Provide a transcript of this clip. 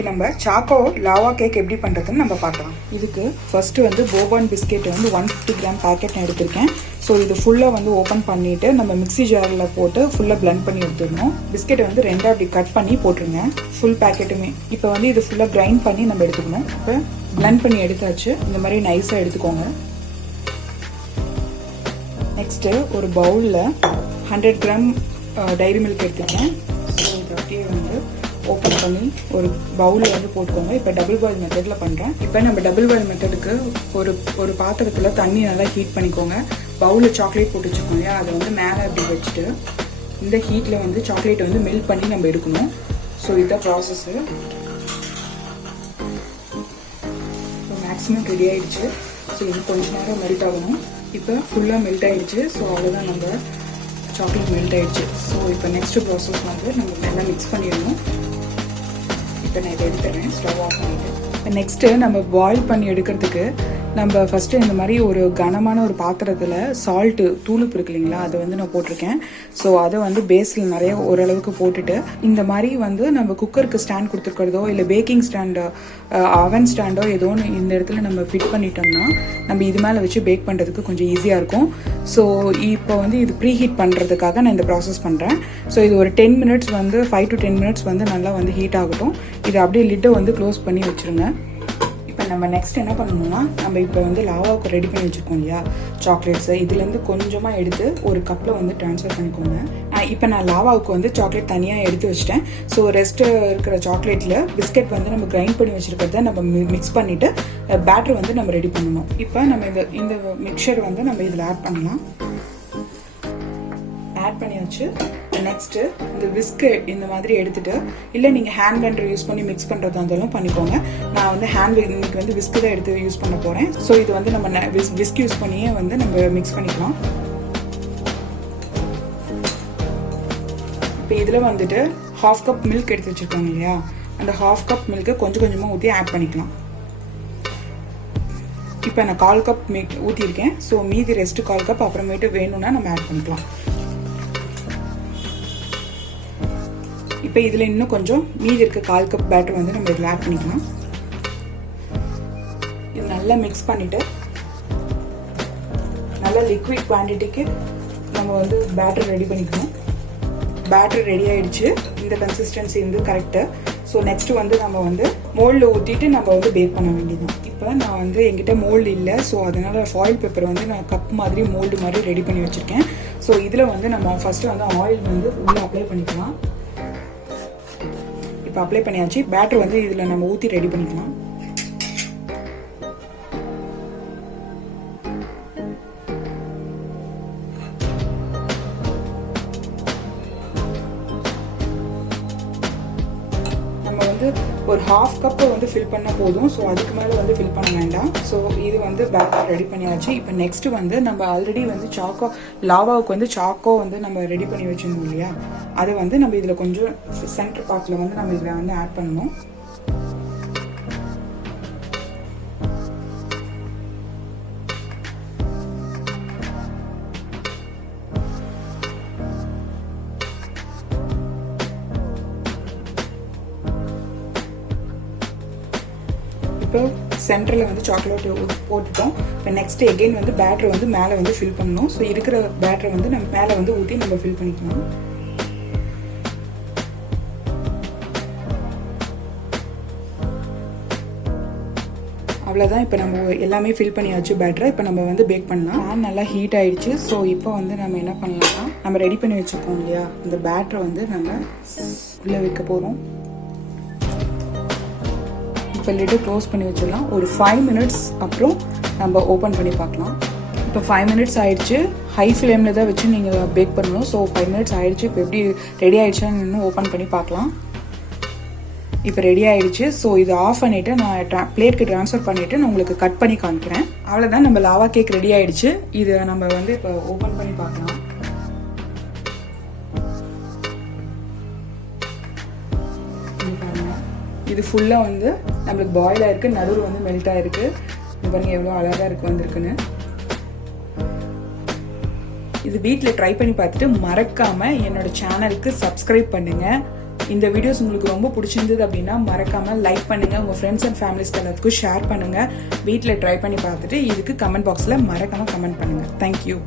இன்னைக்கு நம்ம choco lava cake எப்படி பண்ணுறதுன்னு நம்ம பார்க்கலாம். இதுக்கு ஃபர்ஸ்ட்டு வந்து போபான் பிஸ்கெட் வந்து 150 கிராம் பேக்கெட் நான் எடுத்திருக்கேன். ஸோ இது ஃபுல்லாக வந்து ஓப்பன் பண்ணிவிட்டு நம்ம மிக்ஸி ஜாரில் போட்டு ஃபுல்லாக பிளெண்ட் பண்ணி எடுத்துடணும். பிஸ்கெட்டை வந்து ரெண்டாக அப்படி கட் பண்ணி போட்டுருங்க ஃபுல் பேக்கெட்டுமே. இப்போ வந்து இது ஃபுல்லாக கிரைண்ட் பண்ணி நம்ம எடுத்துக்கணும். இப்போ பிளெண்ட் பண்ணி எடுத்தாச்சு. இந்த மாதிரி நைஸாக எடுத்துக்கோங்க. நெக்ஸ்ட்டு ஒரு பவுலில் 100 கிராம் டைரி மில்க் எடுத்துருக்கேன். ஸோ இது அப்படியே வந்து ஓப்பன் பண்ணி ஒரு பவுலில் வந்து போட்டுக்கோங்க. இப்போ டபுள் பாயில் மெத்தடில் பண்ணுறேன். இப்போ நம்ம டபுள் பாயில் மெத்தடுக்கு ஒரு பாத்திரத்தில் தண்ணி நல்லா ஹீட் பண்ணிக்கோங்க. பவுலில் சாக்லேட் போட்டு வச்சுக்கோங்க இல்லையா, அதை வந்து மேலே அப்படி வச்சுட்டு இந்த ஹீட்டில் வந்து சாக்லேட்டை வந்து மெல்ட் பண்ணி நம்ம எடுக்கணும். ஸோ இதுதான் ப்ராசஸ்ஸு. மேக்ஸிமம் ரெடி ஆகிடுச்சு. ஸோ இது கொஞ்சம் நேரம் மெல்ட் ஆகணும். இப்போ ஃபுல்லாக மெல்ட் ஆகிடுச்சு. ஸோ அவ்வளோதான், நம்ம சாக்லேட் மெல்ட் ஆகிடுச்சு. ஸோ இப்போ நெக்ஸ்ட்டு ப்ராசஸ் வந்து நம்ம நல்லா மிக்ஸ் பண்ணிடணும். இப்போ நான் இதை எடுத்துறேன், ஸ்டவ் ஆஃப் பண்ணிவிட்டு. இப்போ நெக்ஸ்ட்டு நம்ம பாயில் பண்ணி எடுக்கிறதுக்கு நம்ம ஃபஸ்ட்டு இந்த மாதிரி ஒரு கனமான ஒரு பாத்திரத்தில் சால்ட்டு தூளுப்பு இருக்கு இல்லைங்களா, அதை வந்து நான் போட்டிருக்கேன். ஸோ அதை வந்து பேஸில் நிறைய ஓரளவுக்கு போட்டுட்டு இந்த மாதிரி வந்து நம்ம குக்கருக்கு ஸ்டாண்ட் கொடுத்துருக்கிறதோ இல்லை பேக்கிங் ஸ்டாண்டோ அவன் ஸ்டாண்டோ ஏதோ ஒன்று இந்த இடத்துல நம்ம ஃபிட் பண்ணிட்டோம்னா நம்ம இது மேலே வச்சு பேக் பண்ணுறதுக்கு கொஞ்சம் ஈஸியாக இருக்கும். ஸோ இப்போ வந்து இது ப்ரீ ஹீட் பண்ணுறதுக்காக நான் இந்த ப்ராசஸ் பண்ணுறேன். ஸோ இது ஒரு 10 மினிட்ஸ் வந்து 5 to 10 மினிட்ஸ் வந்து நல்லா வந்து ஹீட் ஆகட்டும். இது அப்படியே லிட்டை வந்து க்ளோஸ் பண்ணி வச்சுருங்க. இப்போ நம்ம நெக்ஸ்ட் என்ன பண்ணணும்னா, நம்ம இப்போ வந்து லாவாவுக்கு ரெடி பண்ணி வச்சுருக்கோம் இல்லையா சாக்லேட்ஸை, இதுலேருந்து கொஞ்சமாக எடுத்து ஒரு கப்பில் வந்து ட்ரான்ஸ்ஃபர் பண்ணிக்கோங்க. இப்போ நான் லாவாவுக்கு வந்து சாக்லேட் தனியாக எடுத்து வச்சிட்டேன். ஸோ ரெஸ்ட்டு இருக்கிற சாக்லேட்டில் பிஸ்கெட் வந்து நம்ம கிரைண்ட் பண்ணி வச்சுருக்கிறத நம்ம மிக்ஸ் பண்ணிவிட்டு பேட்டர் வந்து நம்ம ரெடி பண்ணணும். இப்போ நம்ம இந்த மிக்சர் வந்து நம்ம இதில் ஆட் பண்ணலாம். ஆட் பண்ணியாச்சு. நெக்ஸ்ட்டு இந்த விஸ்க்கு இந்த மாதிரி எடுத்துகிட்டு, இல்லை நீங்கள் ஹேண்ட் பிளெண்டர் யூஸ் பண்ணி மிக்ஸ் பண்ணுறதா இருந்தாலும் பண்ணிக்கோங்க. நான் வந்து இன்னைக்கு வந்து விஸ்க்கு தான் எடுத்து யூஸ் பண்ண போகிறேன். ஸோ இது வந்து நம்ம விஸ்க் யூஸ் பண்ணியே வந்து நம்ம மிக்ஸ் பண்ணிக்கலாம். இப்போ இதில் வந்துட்டு 1/2 கப் மில்க் எடுத்து வச்சுருக்கோங்க இல்லையா, அந்த 1/2 கப் மில்க்கு கொஞ்சம் கொஞ்சமாக ஊற்றி ஆட் பண்ணிக்கலாம். இப்போ நான் 1/4 கப் மில்க் ஊற்றிருக்கேன். ஸோ மீதி ரெஸ்ட்டு 1/4 கப் அப்புறமேட்டு வேணும்னா நம்ம ஆட் பண்ணிக்கலாம். இப்போ இதில் இன்னும் கொஞ்சம் மீதி இருக்க 1/4 கப் பேட்டர் வந்து நம்ம இதில் ஆட் பண்ணிக்கலாம். இது நல்லா மிக்ஸ் பண்ணிவிட்டு நல்லா லிக்விட் குவான்டிட்டிக்கு நம்ம வந்து பேட்டர் ரெடி பண்ணிக்கணும். பேட்டர் ரெடி ஆகிடுச்சு. இந்த கன்சிஸ்டன்சி வந்து கரெக்டு. ஸோ நெக்ஸ்ட்டு வந்து நம்ம வந்து மோல்டில் ஊற்றிட்டு நம்ம வந்து பேக் பண்ண வேண்டியதுதான். இப்போ நான் வந்து என்கிட்ட மோல்டு இல்லை. ஸோ அதனால் ஃபாயில் பேப்பர் வந்து நான் கப் மாதிரி மோல்டு மாதிரி ரெடி பண்ணி வச்சுருக்கேன். ஸோ இதில் வந்து நம்ம ஃபஸ்ட்டு வந்து ஆயில் வந்து உள்ளே அப்ளை பண்ணிக்கலாம். இப்போ அப்ளை பண்ணியாச்சு. பேட்டர் வந்து இதில் நம்ம ஊற்றி ரெடி பண்ணிக்கலாம். நம்ம வந்து ஒரு 1/2 கப்பை வந்து ஃபில் பண்ணால் போதும். ஸோ அதுக்கு மேலே வந்து ஃபில் பண்ண வேண்டாம். ஸோ இது வந்து பேட்டர் ரெடி பண்ணியாச்சு. இப்போ நெக்ஸ்ட்டு வந்து நம்ம ஆல்ரெடி வந்து லாவாவுக்கு வந்து சாக்கோ வந்து நம்ம ரெடி பண்ணி வச்சுருந்தோம் இல்லையா, அதை வந்து நம்ம இதில் கொஞ்சம் சென்டர் பார்ட்டில் வந்து நம்ம இதில் வந்து ஆட் பண்ணணும். இப்போ சென்டரில் வந்து சாக்லேட் போட்டுட்டோம். இப்போ நெக்ஸ்ட் எகெயின் வந்து பேட்டர் வந்து மேலே வந்து ஃபில் பண்ணணும். ஸோ இருக்கிற பேட்டரை வந்து நம்ம மேலே வந்து ஊற்றி நம்ம ஃபில் பண்ணிக்கலாம். அவ்வளோதான். இப்போ நம்ம எல்லாமே ஃபில் பண்ணியாச்சு பேட்டரை. இப்போ நம்ம வந்து பேக் பண்ணலாம். பேன் நல்லா ஹீட் ஆகிடுச்சு. ஸோ இப்போ வந்து நம்ம என்ன பண்ணலாம்னா, நம்ம ரெடி பண்ணி வச்சுருக்கோம் இல்லையா இந்த பேட்டரை வந்து நம்ம உள்ளே வைக்க போகிறோம். இப்போ லிட்டு க்ளோஸ் பண்ணி வச்சிடலாம். ஒரு 5 மினிட்ஸ் அப்புறம் நம்ம ஓப்பன் பண்ணி பார்க்கலாம். இப்போ 5 மினிட்ஸ் ஆயிடுச்சு. ஹை ஃப்ளேமில் தான் வச்சு நீங்கள் பேக் பண்ணணும். ஸோ 5 மினிட்ஸ் ஆயிடுச்சு. இப்போ எப்படி ரெடி ஆகிடுச்சான்னு இன்னும் ஓப்பன் பண்ணி பார்க்கலாம். இப்போ ரெடி ஆகிடுச்சு. ஸோ இதை ஆஃப் பண்ணிவிட்டு நான் பிளேட்க்கு ட்ரான்ஸ்ஃபர் பண்ணிவிட்டு நான் உங்களுக்கு கட் பண்ணி காமிக்கிறேன். அவ்வளோதான், நம்ம லாவா கேக் ரெடி ஆகிடுச்சு. இதை நம்ம வந்து இப்போ ஓப்பன் பண்ணி பார்க்கலாம். இது ஃபுல்லாக வந்து நம்மளுக்கு பாயில் ஆகிருக்கு. நடுவில் வந்து மெல்ட் ஆகிருக்கு. இது பாருங்கள் எவ்வளோ அழகாக இருக்கு வந்திருக்குன்னு. இது வீட்டில் ட்ரை பண்ணி பார்த்துட்டு மறக்காமல் என்னோட சேனலுக்கு சப்ஸ்கிரைப் பண்ணுங்கள். இந்த வீடியோஸ் உங்களுக்கு ரொம்ப பிடிச்சிருந்தது அப்படின்னா மறக்காமல் லைக் பண்ணுங்கள், உங்கள் ஃப்ரெண்ட்ஸ் அண்ட் ஃபேமிலிஸ்க்கு எல்லாத்துக்கும் ஷேர் பண்ணுங்கள். வீட்டில் ட்ரை பண்ணி பார்த்துட்டு இதுக்கு கமெண்ட் பாக்ஸில் மறக்காமல் கமெண்ட் பண்ணுங்கள். தேங்க்யூ.